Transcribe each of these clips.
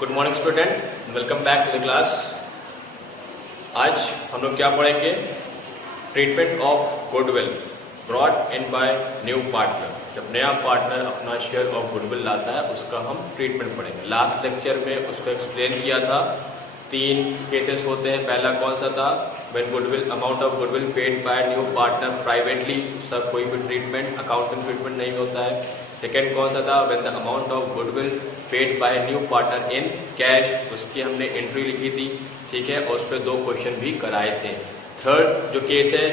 Good morning student, welcome back to the class. आज हम लोग क्या पढ़ेंगे? Treatment of goodwill brought in by new partner. जब नया पार्टनर अपना शेयर ऑफ गुडविल लाता है उसका हम ट्रीटमेंट पढ़ेंगे। लास्ट लेक्चर में उसको एक्सप्लेन किया था। 3 केसेस होते हैं। पहला कौन सा था? When goodwill amount of goodwill paid by new partner privately, सब कोई भी ट्रीटमेंट अकाउंटिंग ट्रीटमेंट नहीं होता है। सेकेंड कौन सा था? When the amount of goodwill paid by new partner in cash, उसकी हमने एंट्री लिखी थी, ठीक है, और उस पर 2 क्वेश्चन भी कराए थे। थर्ड जो केस है,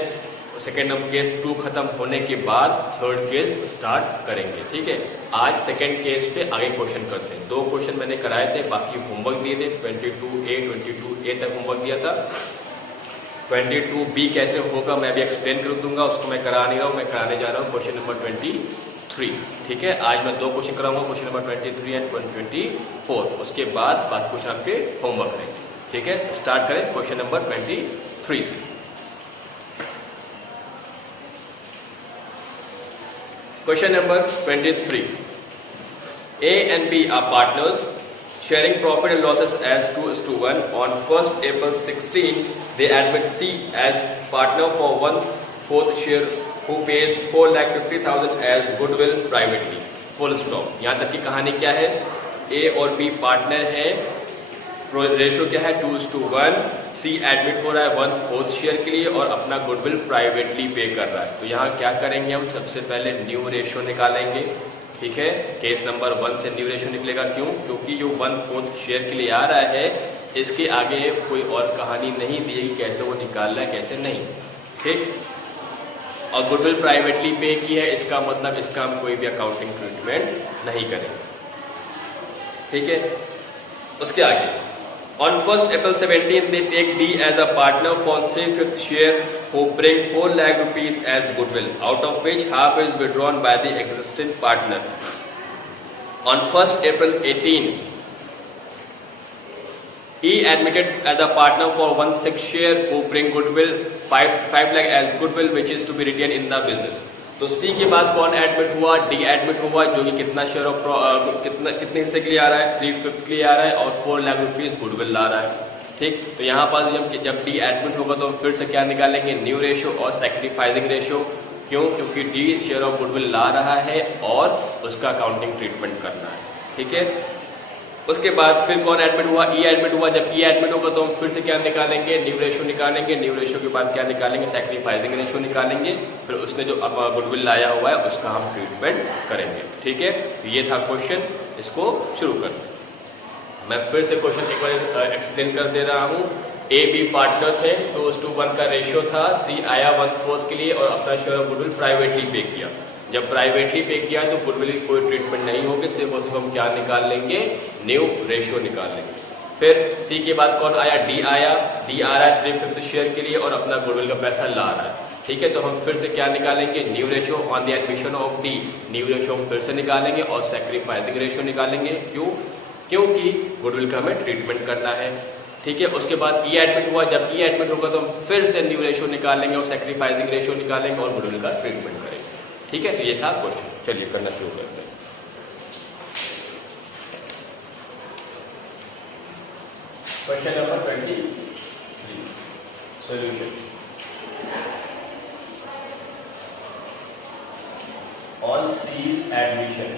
सेकेंड नंबर केस 2 खत्म होने के बाद थर्ड केस स्टार्ट करेंगे, ठीक है। आज सेकेंड केस पे आगे क्वेश्चन करते हैं। 2 क्वेश्चन मैंने कराए थे, बाकी होमवर्क दिए थे। 22A तक होमवर्क दिया था। 22B कैसे होगा मैं भी एक्सप्लेन कर दूंगा, उसको मैं करा नहीं रहा हूँ, मैं कराने जा रहा हूँ क्वेश्चन नंबर 23, ठीक है। आज मैं 2 क्वेश्चन कराऊंगा, क्वेश्चन नंबर 23 एंड 24। उसके बाद क्वेश्चन आपके होमवर्क करेंगे, ठीक है। स्टार्ट करें क्वेश्चन नंबर 23 से। Question number 23. A and B are partners sharing profit and losses as 2:1. On 1st April 16, they admit C as partner for 1/4 share who pays 4,50,000 as goodwill privately. Full stop. यहाँ तक की कहानी क्या है? A और B partner है, ratio क्या है? 2:1। सी एडमिट हो रहा है 1/4 शेयर के लिए और अपना गुडविल प्राइवेटली पे कर रहा है। तो यहाँ क्या करेंगे हम? सबसे पहले न्यू रेशो निकालेंगे, ठीक है। केस नंबर 1 से न्यू रेशो निकलेगा। क्यों? क्योंकि जो 1/4 शेयर के लिए आ रहा है इसके आगे कोई और कहानी नहीं दी है कि कैसे वो निकाल रहा है कैसे नहीं, ठीक। और गुडविल प्राइवेटली पे किया है, इसका मतलब इसका हम कोई भी अकाउंटिंग ट्रीटमेंट नहीं करेंगे, ठीक है। उसके आगे On 1st April 17, they take D as a partner for 3/5 share who bring 4 lakh rupees as goodwill, out of which half is withdrawn by the existing partner. On 1st April 18, E admitted as a partner for 1/6 share who bring goodwill 5 lakh as goodwill which is to be retained in the business. तो सी के बाद कौन admit हुआ? D admit हुआ, जो कि कितना share of कितने हिस्से के लिए आ रहा है? 3/5 के लिए आ रहा है और 4 लाख रुपीज गुडविल ला रहा है, ठीक। तो यहाँ पास जब डी एडमिट होगा तो हम फिर से क्या निकालेंगे? न्यू रेशो और सैक्रिफाइसिंग रेशो। क्यों? क्योंकि डी शेयर ऑफ गुडविल ला रहा है और उसका अकाउंटिंग ट्रीटमेंट करना है, ठीक है। उसके बाद फिर कौन एडमिट हुआ? ई एडमिट हुआ। जब ई एडमिट होगा तो हम फिर से क्या निकालेंगे? न्यू रेशो निकालेंगे। न्यू रेशो के बाद क्या निकालेंगे? सैक्रिफाइसिंग रेशो निकालेंगे। फिर उसने जो गुडविल लाया हुआ है उसका हम ट्रीटमेंट करेंगे, ठीक है। तो ये था क्वेश्चन, इसको शुरू करते हैं। मैं फिर से क्वेश्चन एक बार एक्सप्लेन कर दे रहा हूँ। ए बी पार्टनर थे, 2:1 का रेशियो था। सी आया 1/4 के लिए और अपना शेयर ऑफ गुडविल प्राइवेटली पे किया। जब प्राइवेटली पे किया तो गुडविल की कोई ट्रीटमेंट नहीं होगी, सिर्फ और सिर्फ हम क्या निकाल लेंगे? न्यू रेशियो निकाल लेंगे। फिर सी के बाद कौन आया? डी आया। डी आ रहा है 3/5 शेयर के लिए और अपना गुडविल का पैसा ला रहा है, ठीक है। तो हम फिर से क्या निकालेंगे? New ratio on the admission of D. New ratio हम फिर से निकालेंगे और सैक्रिफाइसिंग रेशियो निकालेंगे। क्यों? क्योंकि गुडविल का हमें ट्रीटमेंट करना है, ठीक है। उसके बाद ई एडमिट हुआ। जब ई एडमिट होगा तो हम फिर से न्यू रेशियो निकालेंगे और सैक्रिफाइसिंग रेशियो निकालेंगे और गुडविल का ट्रीटमेंट करेंगे, ठीक है। तो ये था क्वेश्चन। चलिए करना शुरू करते हैं। Question number 23, solution. On C's admission,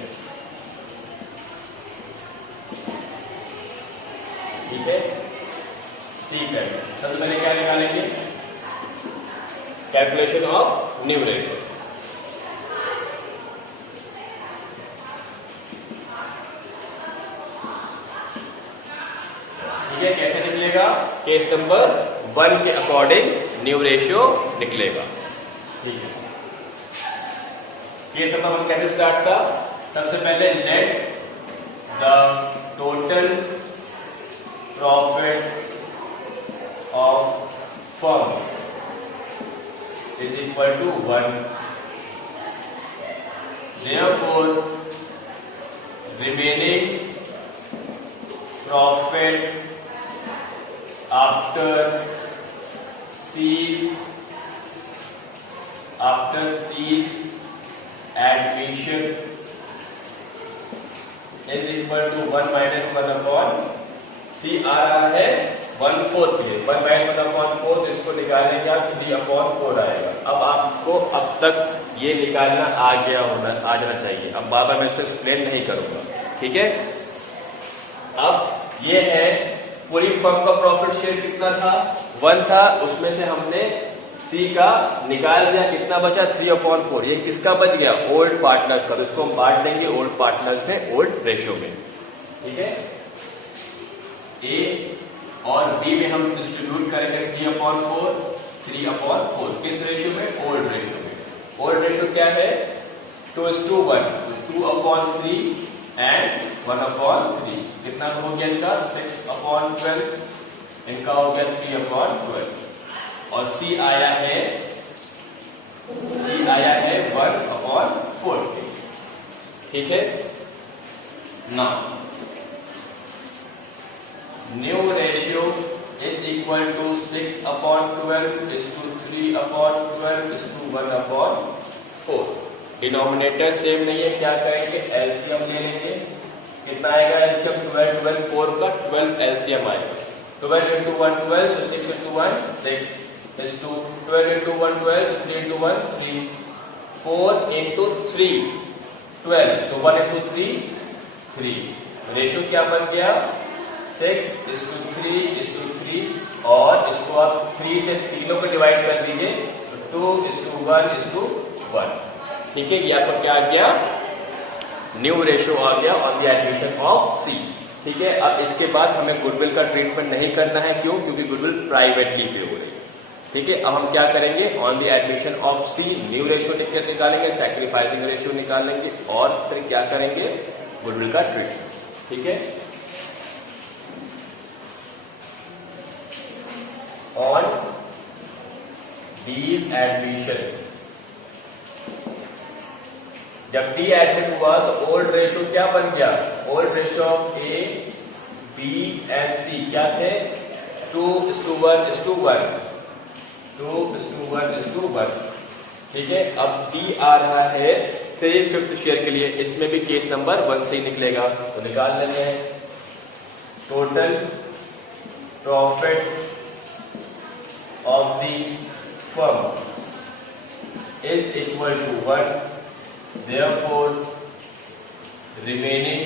ठीक है। सी का सबसे पहले क्या निकालेंगे? Calculation of new ratio. कैसे निकलेगा? केस नंबर 1 के अकॉर्डिंग न्यू रेशियो निकलेगा, ठीक है। केस नंबर 1 कैसे स्टार्ट था? सबसे पहले net the total profit of firm is equal to 1। Therefore, remaining profit after cease admission is equal to 1 minus 1 upon सी आ रहा है 1/4 के लिए, 1/4 तो इसको निकालेंगे आप 3/4 आएगा। अब आपको अब तक ये निकालना आ जाना चाहिए। अब बार बार मैं इसको एक्सप्लेन नहीं करूंगा, ठीक है। अब ये है पूरी फर्म का प्रॉफिट शेयर कितना था, 1 था, उसमें से हमने सी का निकाल दिया, कितना बचा 3/4। ये किसका बच गया, ओल्ड पार्टनर्स का, तो इसको हम बांट देंगे ओल्ड पार्टनर्स में, ओल्ड रेशियो में, ठीक है। ए और बी में हम डिस्ट्रीब्यूट करेंगे 3/4 किस रेशियो में, ओल्ड रेशियो में। ओल्ड रेशियो क्या है, 2:1, 2/3 एंड 1/3। कितना हो गया इनका 6/12, इनका हो गया 3/12। और सी आया है 1/4, ठीक है ना। New ratio is equal to 6/12 is to 3/12 is to 1/4। Denominator same नहीं है, क्या करेंगे, एलसीएम ले लेंगे। कितना आएगा एलसीएम, 12 4 का 12 एलसीएम आएगा। 12 into 1 12, तो 6 into 1 6 is to 12 into 1 12, 3 into 1 3, 4 into 3 12, तो 1 into 3 3। रेशियो क्या बन गया, 6 is to 3 is to 3, और इसको आप 3 से तीनों पे डिवाइड कर दीजिए, तो 2 is to 1 is to 1, ठीक है। ये आपका क्या आ गया, न्यू रेशियो आ गया ऑन द एडमिशन ऑफ सी, ठीक है। अब इसके बाद हमें गुडविल का ट्रीटमेंट नहीं करना है, क्यों, क्योंकि गुडविल प्राइवेटली पे हो रही है, ठीक है। अब हम क्या करेंगे, on the admission of C new ratio निकालेंगे, सैक्रिफाइसिंग रेशियो निकालेंगे, और फिर क्या करेंगे, गुडविल का ट्रीटमेंट, ठीक है। ऑन डीज एडमिशन, जब डी एडमिट हुआ तो ओल्ड रेशियो क्या बन गया, old ratio of A B and C क्या थे, 2:1 is to 1, 2:1 is to 1, ठीक है। अब डी आ रहा है 3/5 शेयर के लिए, इसमें भी केस नंबर 1 से ही निकलेगा, तो निकाल लेते हैं। Total profit of the firm is equal to 1, therefore remaining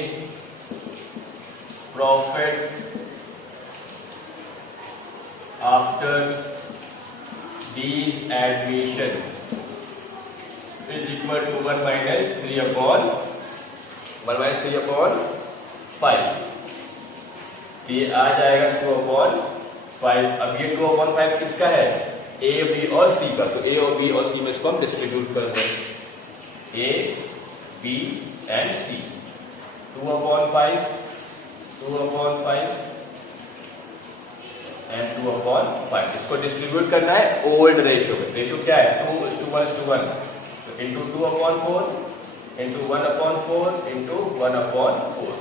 profit after D's admission is equal to 1 minus 3/5। ये आ जाएगा 2/5। अब ये 2/5 किसका है, ए बी और सी का, तो ए और बी और सी में इसको हम डिस्ट्रीब्यूट कर दें, A, B and C, 2/5 and 2/5। इसको डिस्ट्रीब्यूट करना है ओल्ड रेशियो में। रेशियो क्या है, 2:1, तो इंटू 2/4 इंटू 1/4 इंटू 1/4,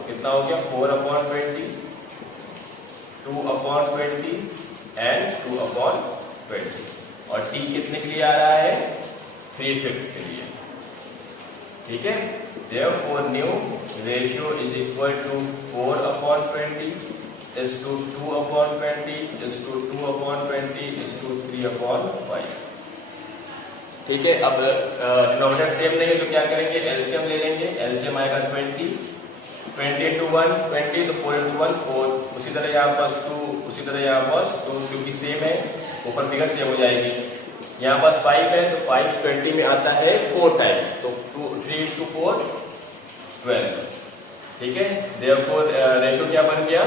कितना हो गया 4/20, 2/20 एंड 2/20। और टी कितने के लिए आ रहा है, 3/5 के लिए, ठीक है। Therefore new ratio is equal to 4/20 is to 2/20 is to 2/20 is to 3/5, ठीक है। अब डिनोमिनेटर सेम नहीं है तो क्या करेंगे, एलसीएम ले लेंगे। एलसीएम आएगा 20 into 1 20, तो 4 into 1 4, उसी तरह यहाँ पास 2, उसी तरह यहाँ पास 2, क्योंकि सेम है ऊपर फिगर सेम हो जाएगी। यहाँ पास 5 है तो 5 20 में आता है 4 टाइम, तो 3 into 4 12, ठीक है। देयरफॉर रेशियो क्या बन गया,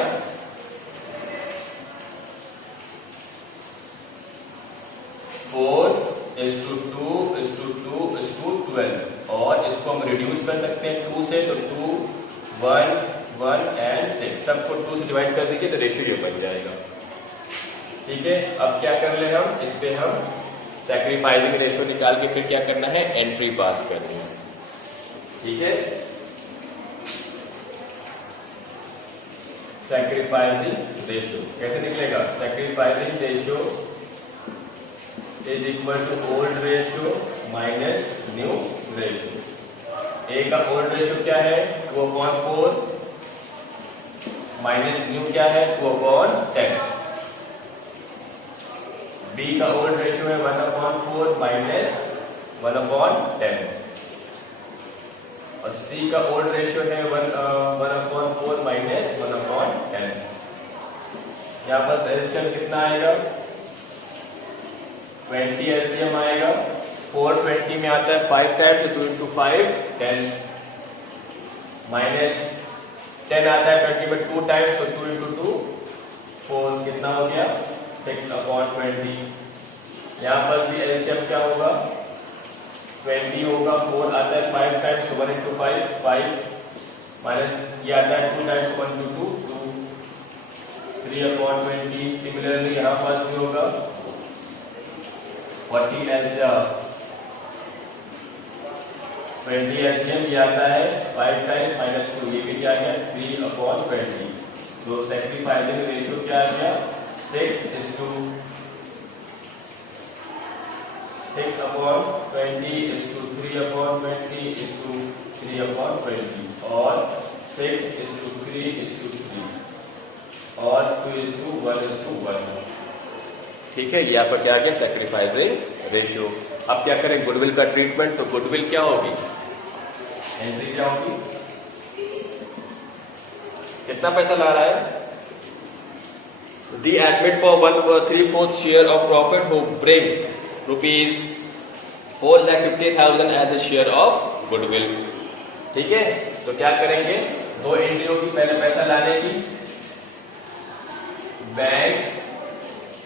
4:2:2:12, और इसको हम रिड्यूस कर सकते हैं 2 से, तो 2 1 1 एंड 6, सबको 2 से डिवाइड कर दीजिए तो रेशियो ये बन जाएगा, ठीक है। अब क्या कर ले हम, इस पे हम सैक्रिफाइसिंग रेशियो निकाल के फिर क्या करना है, एंट्री पास करनी है, ठीक है। सैक्रिफाइसिंग रेशियो कैसे निकलेगा, sacrificing ratio is equal to old ratio minus new ratio. A का ओल्ड रेशियो क्या है, 2/4 माइनस न्यू क्या है 2/10। बी का ओल्ड रेशियो है 1/4 माइनस 1/10 और सी का ओल्ड रेशियो है 1/4 माइनस 1/10। यहाँ पर एलसीएम कितना आएगा 20 एलसीएम आएगा। 4 20 में आता है 5 टाइम्स, तो 2 into 5 10 माइनस 10 आता है 20 में 2 टाइम्स, तो 2 into 2 4 कितना हो गया 6/20। यहाँ पर भी एलसीएम क्या होगा 20 होगा। 4 आता है 5 टाइम्स, तो 1 into 5 5 माइनस ये आता है 2 टाइम्स 1 into 2 3/20। सिमिलरली यहाँ पर भी होगा 40 एलसीएम 20 एलसीएम ये आता है 5 टाइम्स माइनस 2, ये भी क्या है 3/20। तो सैक्रिफाइसिंग रेशियो क्या आ गया 6/20 3/20 और 6/3 और 2:1:1। ठीक है, यहाँ पर क्या आ गया सैक्रिफाइसिंग रेशियो। अब क्या करें गुडविल का ट्रीटमेंट। तो गुडविल क्या होगी एंट्री क्या होगी कितना पैसा ला रहा है the admit for 1/3/4 share of profit who bring rupees 4,50,000 as a share of goodwill. ठीक है, तो क्या करेंगे दो एंट्री होगी, पहले पैसा लाने की bank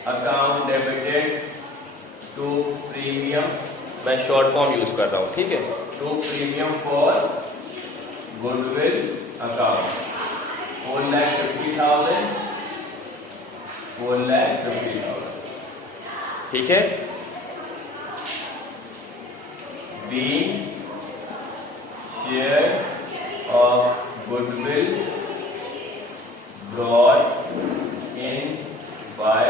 account debited to premium, मैं शॉर्ट फॉर्म यूज कर रहा हूं। ठीक है, to premium for goodwill account 4,50,000 4,50,000। ठीक है, being share of goodwill brought in by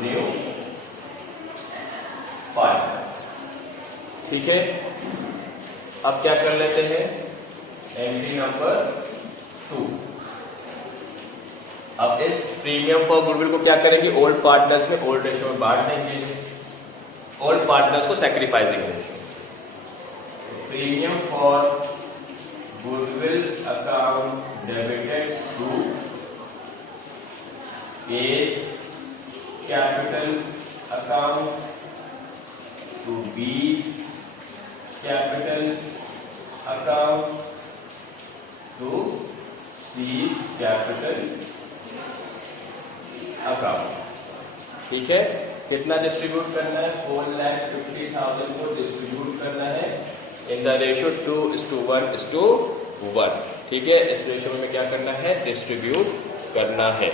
new partner। ठीक है, अब क्या कर लेते हैं एंट्री नंबर 2। अब इस प्रीमियम फॉर गुडविल को क्या करेंगे ओल्ड पार्टनर्स में ओल्ड रेशियो में बांट देंगे। ओल्ड पार्टनर्स को sacrificing ratio. Premium for goodwill account debited to A's capital account to B capital account to C capital account. ठीक है, कितना डिस्ट्रीब्यूट करना है 4,50,000 को डिस्ट्रीब्यूट करना है इन द रेशियो 2:1:1। ठीक है, इस रेशियो में क्या करना है डिस्ट्रीब्यूट करना है।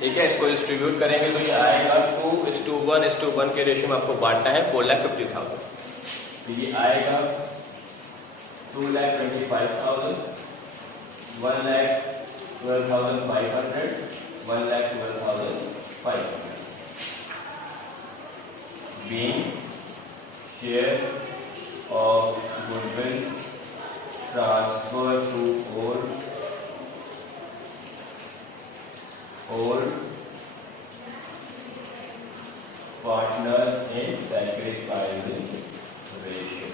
ठीक है, इसको डिस्ट्रीब्यूट करेंगे तो ये आएगा 2:1:1 के रेशियो में आपको बांटना है 4,50,000। तो ये आएगा 2,25,000 1,12,500 1,12,500 being share of goodwill transfer to old partners in sacrificing ratio।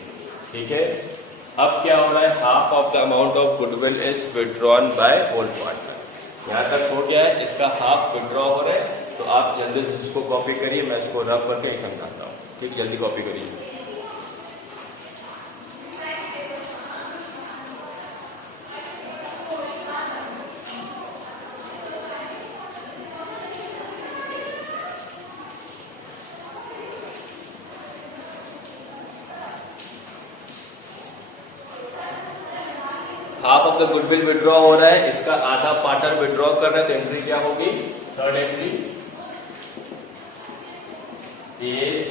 ठीक है, अब क्या हो रहा है half of the amount of goodwill is withdrawn by old partner. यहाँ तक हो गया है, इसका हाफ विड्रॉ हो रहा है। तो आप जल्दी से इसको कॉपी करिए, मैं इसको रब करके समझाता हूँ। ठीक, जल्दी कॉपी करिए। Half of the goodwill withdraw हो रहा है, इसका आधा पार्टनर विड्रॉ कर रहे हैं, तो एंट्री क्या होगी third entry is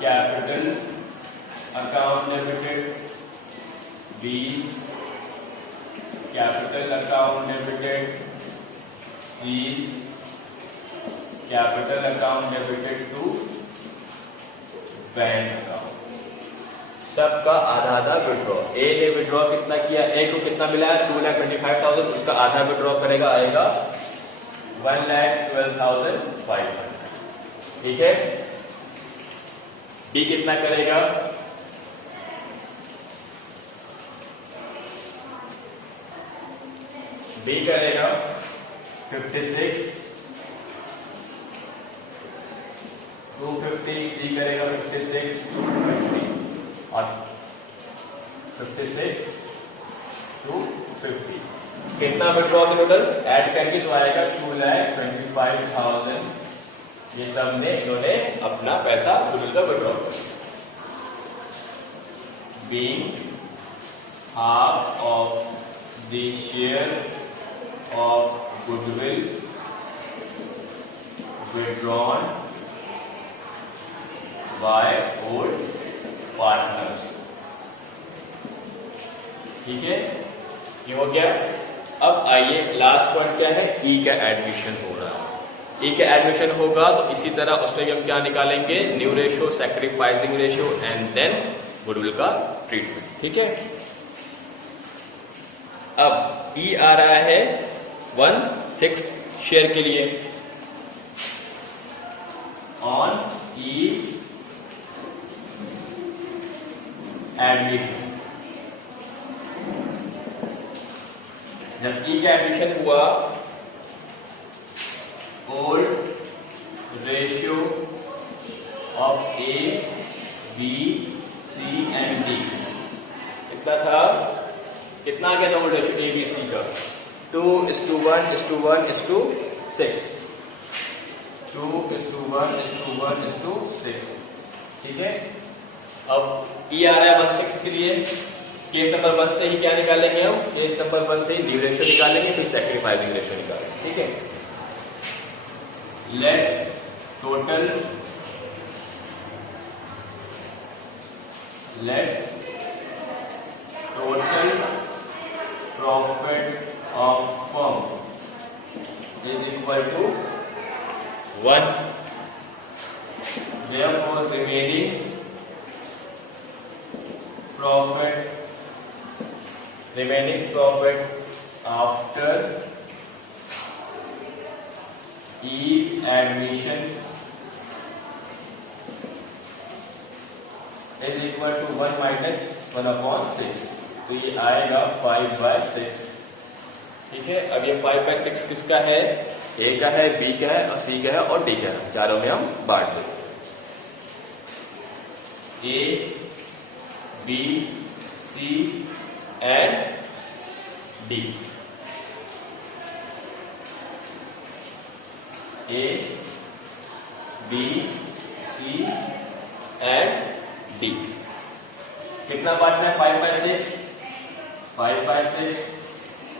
capital account debited B capital account debited C capital account debited to bank account. सबका आधा आधा विड्रॉ। ए ने विड्रॉ कितना किया, ए को कितना मिला है 2,25,000, उसका आधा विड्रॉ करेगा, आएगा 1,12,500। ठीक है। बी कितना करेगा, बी करेगा 56, 250, सी करेगा 56, 220 और 56, 250। कितना विड्रॉ टोटल ऐड करके तो आएगा 2,25,000। ये सब ने इन्होंने अपना पैसा गुडविल का विड्रॉ कर। Being half of the share of goodwill withdrawn by old partners। ठीक है, ये हो गया। अब आइए लास्ट पॉइंट क्या है, ई का एडमिशन हो रहा है। ई का एडमिशन होगा तो इसी तरह उसमें भी हम क्या निकालेंगे, new ratio, sacrificing ratio and then goodwill का ट्रीटमेंट। ठीक है। अब ई आ रहा है 1/6 शेयर के लिए। ऑन ईज एडमिशन, जब ई का एडमिशन हुआ, old ratio of A B C and D कितना था, कितना आ गया था old ratio A B C का, 2:1:1:6, 2:1:1:6। ठीक है। अब ई आ रहा है 1/6 के लिए। केस नंबर 1 से ही क्या निकालेंगे हम, केस नंबर 1 से ही न्यू रेशियो निकालेंगे, फिर सैक्रिफाइसिंग रेशियो निकालेंगे। ठीक है। Let total profit of firm is equal to 1। Therefore, remaining profit after each admission is equal to 1 minus 1/6। तो ये आएगा 5/6। ठीक है। अब ये 5/6 किसका है, ए का है, बी का है और सी का है और डी का है। चारों में हम बांट देंगे, A B C and D. A B C and D कितना बांटना है, 5/6, 5/6,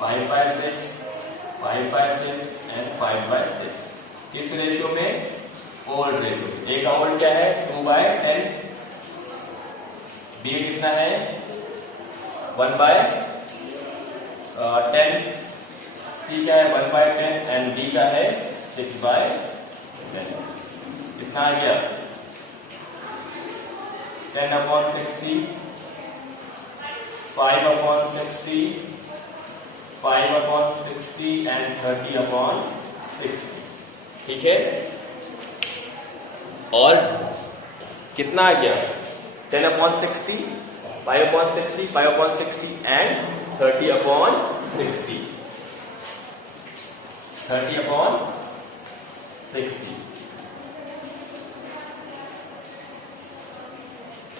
5/6, 5/6 एंड 5/6। किस रेशियो में, ओल्ड रेशियो। ए का ओल्ड क्या है 2/10, बी कितना है 1/10, सी का है 1/10 एंड डी का है 6/10। कितना आ गया 10/60, 5/60, 5/60 एंड 30/60। ठीक है। और कितना आ गया 10/60, 5/60, 5/60 एंड 30/60, 30/60।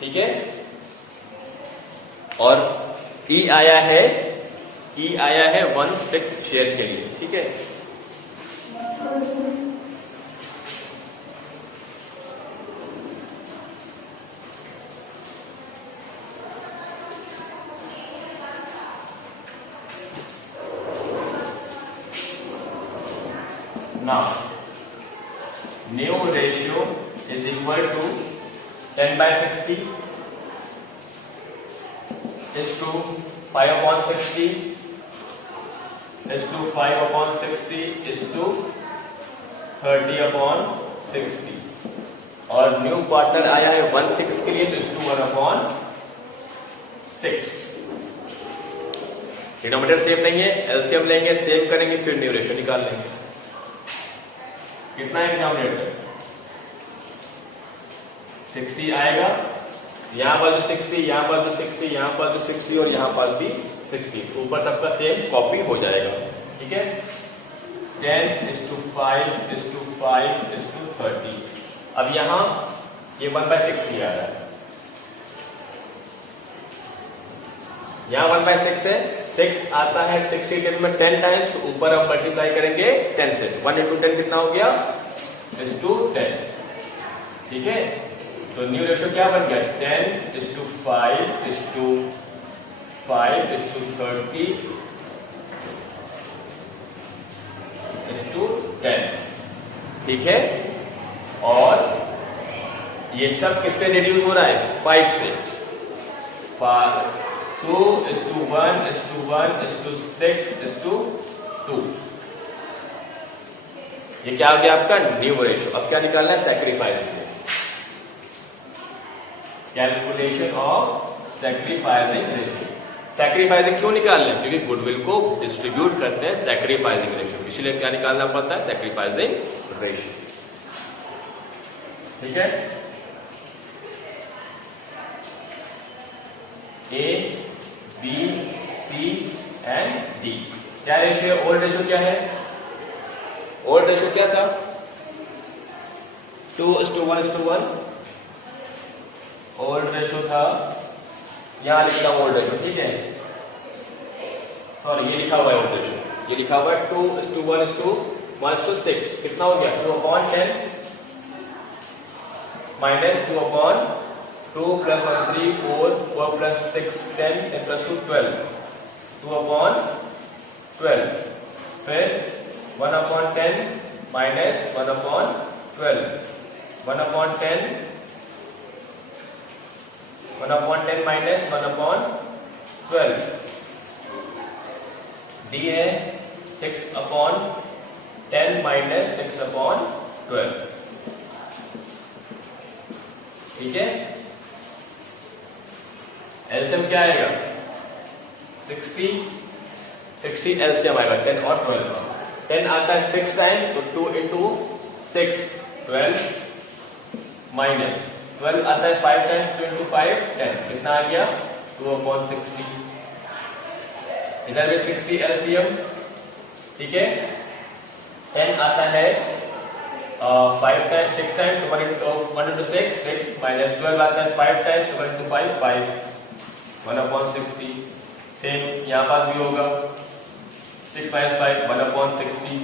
ठीक है। और ई आया है 1/6 शेयर के लिए। ठीक है। Now, new ratio is equal to 10/60 is to 5/60 is to 5/60 is to 30/60। और न्यू पार्टनर आया है 1/6 के लिए, तो is to 1/6। डिनोमिनेटर सेम नहीं है, एलसीएम लेंगे, सेम करेंगे, फिर न्यू रेशियो निकाल लेंगे। कितना है डिनोमिनेटर? 60 आएगा, यहां पर जो 60, यहां पर जो 60, यहां पर जो 60 और यहां पर भी 60, ऊपर सबका सेम कॉपी हो जाएगा। ठीक है, 10:5:5:30। अब यहां ये 1/60 आ रहा है, यहां 1/6 है, 6 आता है 60 टेबल में 10 टाइम्स, तो ऊपर हम मल्टीप्लाई करेंगे 10 से। 1 × 10 कितना हो गया? 10। ठीक है, तो न्यू रेशियो क्या बन गया? 10:5:5:30:10। ठीक है, और ये सब किससे रिड्यूस हो रहा है? 5 से। 2:1:1:6:2। ये क्या हो गया आपका? New ratio. अब क्या निकालना है? Sacrificing ratio. Calculation of sacrificing ratio. Sacrificing क्यों निकालना है? क्योंकि गुडविल को डिस्ट्रीब्यूट करते हैं सैक्रिफाइसिंग रेशियो, इसलिए क्या निकालना पड़ता है? Sacrificing ratio. ठीक है, ए, बी, सी एंड डी। क्या रेशियो? ओल्ड रेशियो क्या है? ओल्ड रेशियो क्या था? 2:1:1। ओल्ड रेशियो था, यहां लिखा हुआ ओल्ड रेशियो। ठीक है, सॉरी ये लिखा हुआ है ओल्ड रेशियो, ये लिखा हुआ है 2:1:1:6। कितना हो गया? 2/10 माइनस 2/2 + 1 3 4 4 + 6 10 10 + 2 12 2/12। फिर 1/10 माइनस 1/12 1/10 1/10 माइनस 1/12। डी है 6/10 माइनस 6/12। ठीक है, एलसीएम क्या आएगा? 60 एलसीएम आएगा 10 और 12 का। 10 आता है 6 टाइम, तो 2 × 6 12 माइनस 12 आता है 5 टाइम्स, 2 × 5 10। कितना आ गया? 2/60। इधर भी 60 एलसीएम। ठीक है, 10 आता है 5 टाइम्स 6 टाइम्स, तो 1 × 6 6 माइनस 12 आता है 5 टाइम्स, तो 1 × 5 5 1/60। सेम यहां पास भी होगा, 6 - 5 1/60।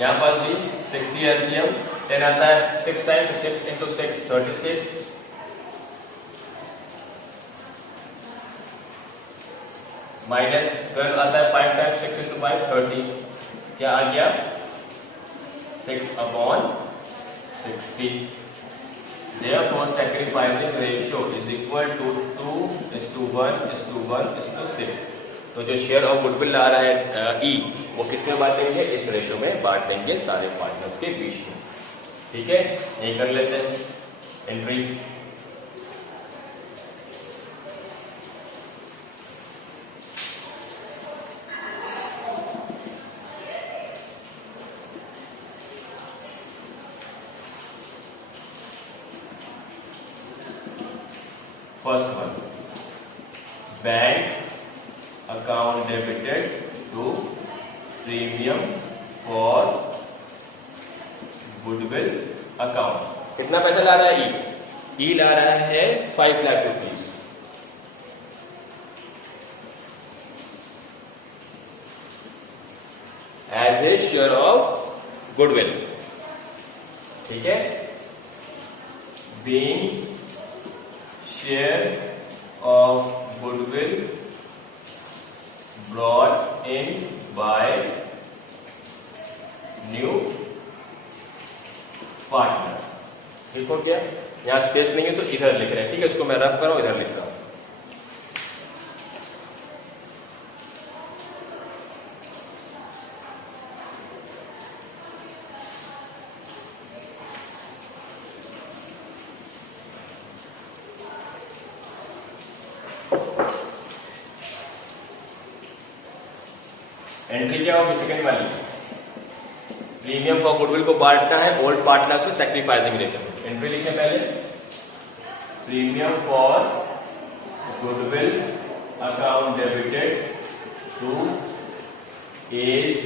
यहां पास भी 60 एलसीएम। 10 आता है 6 टाइम्स, 6 × 6 36 माइनस 12 आता है 5 टाइम्स, 6 × 5 30। क्या आ गया? 6/60। Therefore, sacrificing ratio is equal to 2:1:1:6। तो जो शेयर ऑफ गुडविल आ रहा है ई, वो किसमें बांटेंगे? इस रेशियो में बांटेंगे सारे पार्टनर्स के बीच में। ठीक है, यही कर लेते हैं entry. First one, bank account debited to premium for goodwill account। कितना पैसा ला रहा है ई? ई ला रहा है 5 lakh rupees. As a share of goodwill. ठीक है, being share of goodwill brought in by new partner। ठीक हो गया? यहां स्पेस नहीं है तो इधर लिख रहे हैं। ठीक है, इसको मैं रब कर रहा हूं, इधर लिख रहा हूं। एंट्री क्या होगी सेकंड वाली, प्रीमियम फॉर गुडविल को बांटना है ओल्ड पार्टनर्स में सैक्रिफाइसिंग रेशियो। एंट्री लिखे पहले, premium for goodwill account debited to A's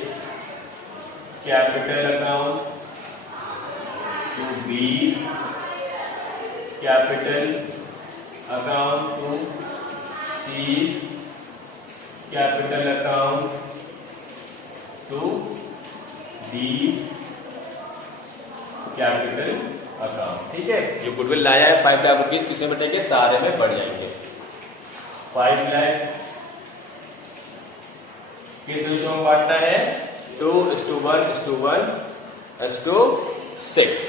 capital account to B capital account to C capital account to D capital account. ठीक है, जो गुडविल लाया है 5 लाख रुपीज किसमें बटेंगे, सारे में बढ़ जाएंगे। 5 लाख किस रेशियो में बांटना है, 2:1:1:6।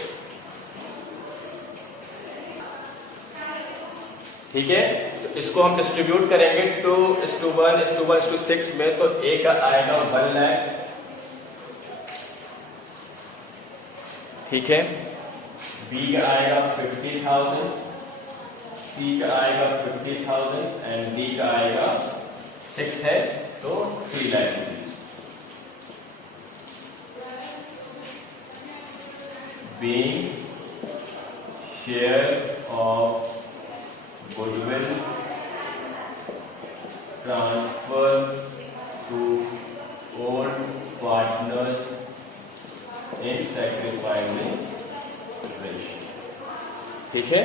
ठीक है, तो इसको हम डिस्ट्रीब्यूट करेंगे 2:1:1:6 में, तो ए का आएगा 1 लाख। ठीक है, बी का आएगा 50,000, सी का आएगा 50,000 एंड डी का आएगा 6 है तो 3 lakh rupees. Being share of goodwill transfer to old partners in sacrificing ratio। ठीक है,